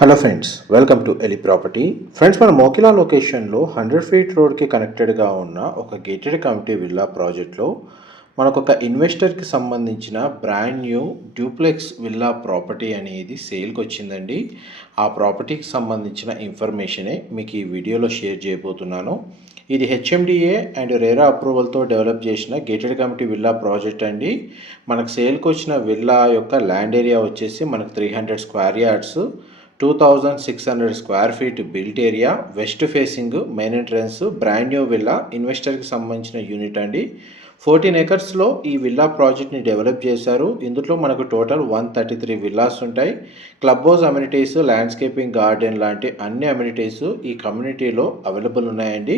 Hello friends, welcome to Eli property. Friends, మన మోకిలా లొకేషన్లో 100 feet రోడ్కి కనెక్టెడ్గా ఉన్న ఒక గేటెడ్ కమ్యూనిటీ విల్లా ప్రాజెక్ట్లో మనకు ఒక ఇన్వెస్టర్కి సంబంధించిన brand new duplex villa property అనేది సేల్కి వచ్చిందండి. ఆ ప్రాపర్టీకి సంబంధించిన ఇన్ఫర్మేషనే మీకు ఈ వీడియోలో షేర్ చేయబోతున్నాను. ఇది హెచ్ఎండిఏ అండ్ రేరా అప్రూవల్తో డెవలప్ చేసిన గేటెడ్ కమ్యూనిటీ విల్లా ప్రాజెక్ట్ అండి. మనకు సేల్కి వచ్చిన విల్లా యొక్క ల్యాండ్ ఏరియా వచ్చేసి మనకు 300 square yards, 2600 square feet built area, west facing, main entrance, brand new villa, ఇన్వెస్టర్కి సంబంధించిన యూనిట్ అండి. 14 ఎకర్స్లో ఈ విల్లా ప్రాజెక్ట్ని డెవలప్ చేశారు. ఇందులో మనకు టోటల్ 133 విల్లాస్ ఉంటాయి. Club house amenities, landscaping, garden లాంటి అన్ని అమ్యూనిటీస్ ఈ కమ్యూనిటీలో అవైలబుల్ ఉన్నాయండి.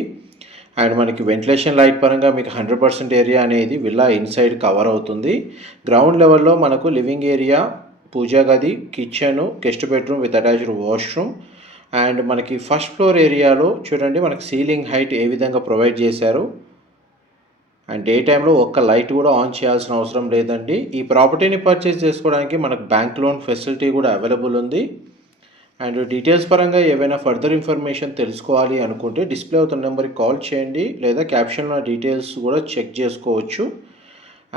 అండ్ మనకి వెంటిలేషన్ లైట్ పరంగా మీకు 100% ఏరియా అనేది విల్లా ఇన్సైడ్ కవర్ అవుతుంది. గ్రౌండ్ లెవెల్లో మనకు లివింగ్ ఏరియా, పూజా గది, kitchen, guest bedroom with attached washroom. And మనకి ఫస్ట్ ఫ్లోర్ ఏరియాలో చూడండి మనకి సీలింగ్ హైట్ ఏ విధంగా ప్రొవైడ్ చేశారు. అండ్ డే టైంలో ఒక్క లైట్ కూడా ఆన్ చేయాల్సిన అవసరం లేదండి. ఈ ప్రాపర్టీని పర్చేస్ చేసుకోవడానికి మనకు బ్యాంక్ లోన్ ఫెసిలిటీ కూడా అవైలబుల్ ఉంది. అండ్ డీటెయిల్స్ పరంగా ఏవైనా ఫర్దర్ ఇన్ఫర్మేషన్ తెలుసుకోవాలి అనుకుంటే డిస్ప్లే అవుతున్న నెంబర్కి కాల్ చేయండి, లేదా క్యాప్షన్లో డీటెయిల్స్ కూడా చెక్ చేసుకోవచ్చు.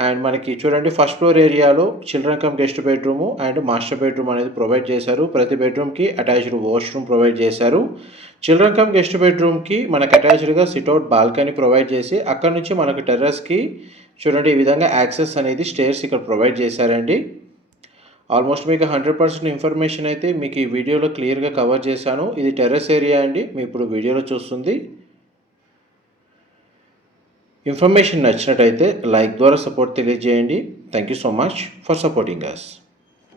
అండ్ మనకి చూడండి ఫస్ట్ ఫ్లోర్ ఏరియాలో children come guest bedroom and master bedroom అనేది ప్రొవైడ్ చేశారు. ప్రతి బెడ్రూమ్కి అటాచ్డ్ వాష్రూమ్ ప్రొవైడ్ చేశారు. చిల్డ్రన్ కమ్ గెస్ట్ బెడ్రూమ్కి మనకు అటాచ్డ్గా సిట్అవుట్ బాల్కనీ ప్రొవైడ్ చేసి అక్కడ నుంచి మనకు టెర్రస్కి చూడండి ఈ విధంగా యాక్సెస్ అనేది స్టేర్స్ ఇక్కడ ప్రొవైడ్ చేశారండి. ఆల్మోస్ట్ మీకు 100% ఇన్ఫర్మేషన్ అయితే మీకు ఈ వీడియోలో క్లియర్గా కవర్ చేశాను. ఇది టెర్రస్ ఏరియా అండి, మీ ఇప్పుడు వీడియోలో చూస్తుంది. ఇన్ఫర్మేషన్ నచ్చినట్టయితే లైక్ ద్వారా సపోర్ట్ తెలియజేయండి. Thank you so much for supporting us.